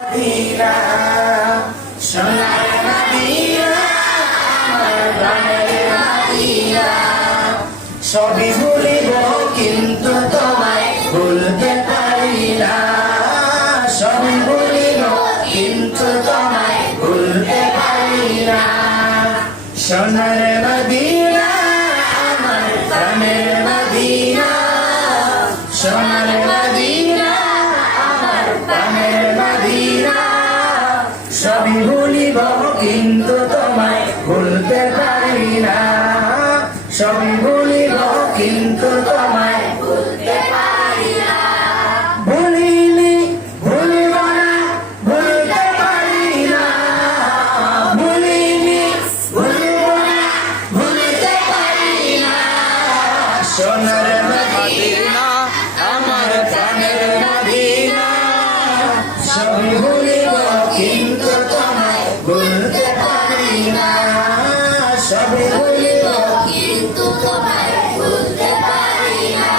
Medina সোনার Medina আমার প্রাণের মদিনা সবই ভুলিব কিন্তু তোমায় ভুলতে পারি না সবই ভুলিব কিন্তু তোমায় ভুলতে পারি না সোনার মদিনা আমার প্রাণের মদিনা সোনার মদিনা আমার প্রাণের মদিনা সবই ভুলিব কিন্তু তোমায় ভুলতে পারি না সবই ভুলিব কিন্তু তোমায় ভুলতে পারি না ভুলিনি ভুলিব না ভুলতে পারি না ভুলিনি ভুলিব না ভুলতে পারি না সোনার মদিনা আমার প্রাণের মদিনা সবই ভুলিব কিন্তু তোমায় ভুলতে পারি না সবই ভুলিব কিন্তু তোমায় ভুলতে পারি না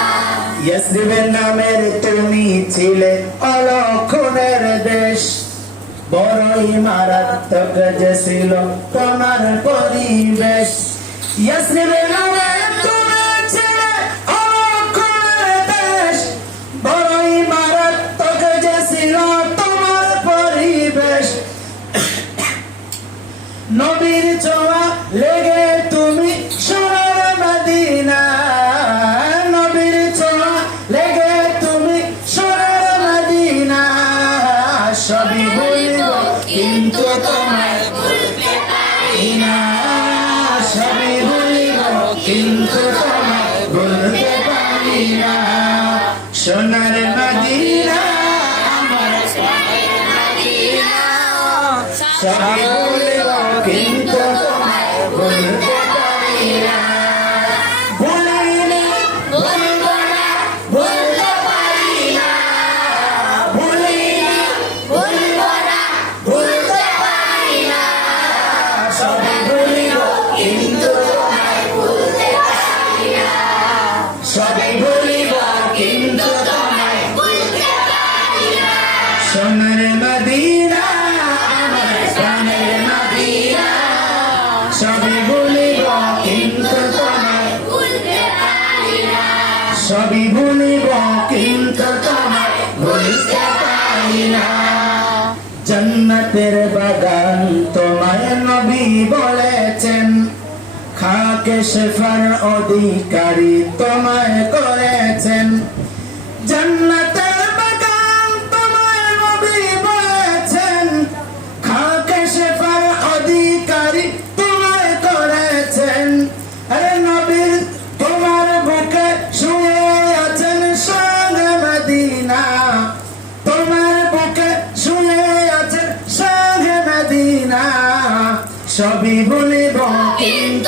ইয়াসরিবের নামের তুমি ছিলে অলক্ষণের দেশ বড়ই মারাত্মক যে ছিল তোমার পরিবেশ ইয়াসরিবের নামের তুমি ছিলে অলক্ষণের দেশ বড়ই মারাত্মক যে ছিল তোমার পরিবেশ নবীর ছোঁয়া লেগে তুমি সোনার মদিনা নবীর ছোঁয়া লেগে তুমি সোনার মদিনা সবই ভুলিব কিন্তু তোমায় ভুলতে পারি না সবই ভুলিব কিন্তু তোমায় ভুলতে পারি না সোনার মদিনা আমার সোনার মদিনা সবই ভুলিব কিন্তু তোমায় ভুলতে পারি না ভুলিনি ভুলব না ভুলতে পারি না ভুলিনি ভুলব না ভুলতে পারি না সবই ভুলিব কিন্তু তোমায় ভুলতে পারি না সবই ভুলিব কিন্তু তোমায় ভুলতে পারি না সোনার মদিনা আমার প্রাণের মদিনা সবই ভুলিব কিন্তু তোমায় ভুলতে পারি না সবই ভুলিব কিন্তু তোমায় ভুলতে পারি না জান্নাতের বাগান তোমায় নবী বলেছেন খাকে শেফার অধিকারী তোমায় করেছেন জান্নাতের বাগান তোমায় নবী বলেছেন খাকে শেফার অধিকারী তোমায় করেছেন আরে নবীর তোমার বুকে শুয়ে আছেন শাহে মদিনা তোমার বুকে শুয়ে আছেন শাহে মদিনা সবই ভুলিব কিন্তু